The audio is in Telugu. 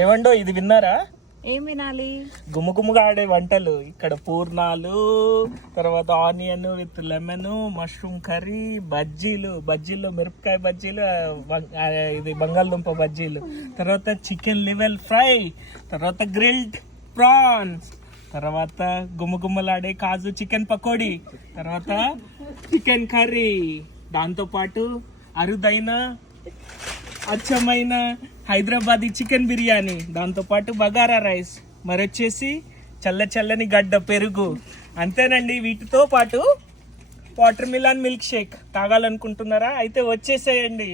ఏమండో ఇది విన్నారా? ఏం వినాలి? గుమ్మగుమ్మగా ఆడే వంటలు ఇక్కడ పూర్ణాలు, తర్వాత onion with lemon, mushroom curry, బజ్జీల్లో మిరపకాయ బజ్జీలు, ఇది బంగాళదుంప బజ్జీలు, తర్వాత చికెన్ లివర్ ఫ్రై, తర్వాత గ్రిల్డ్ ప్రాన్స్, తర్వాత గుమ్మగుమ్మలాడే కాజు చికెన్ పకోడీ, తర్వాత చికెన్ కర్రీ, దాంతో పాటు అరుదైన అచ్చమైన హైదరాబాదీ చికెన్ బిర్యానీ, దాంతోపాటు బగారా రైస్, మరొచ్చేసి చల్లని గడ్డ పెరుగు. అంతేనండి. వీటితో పాటు వాటర్ మిలాన్ మిల్క్ షేక్ తాగాలనుకుంటున్నారా? అయితే వచ్చేసేయండి.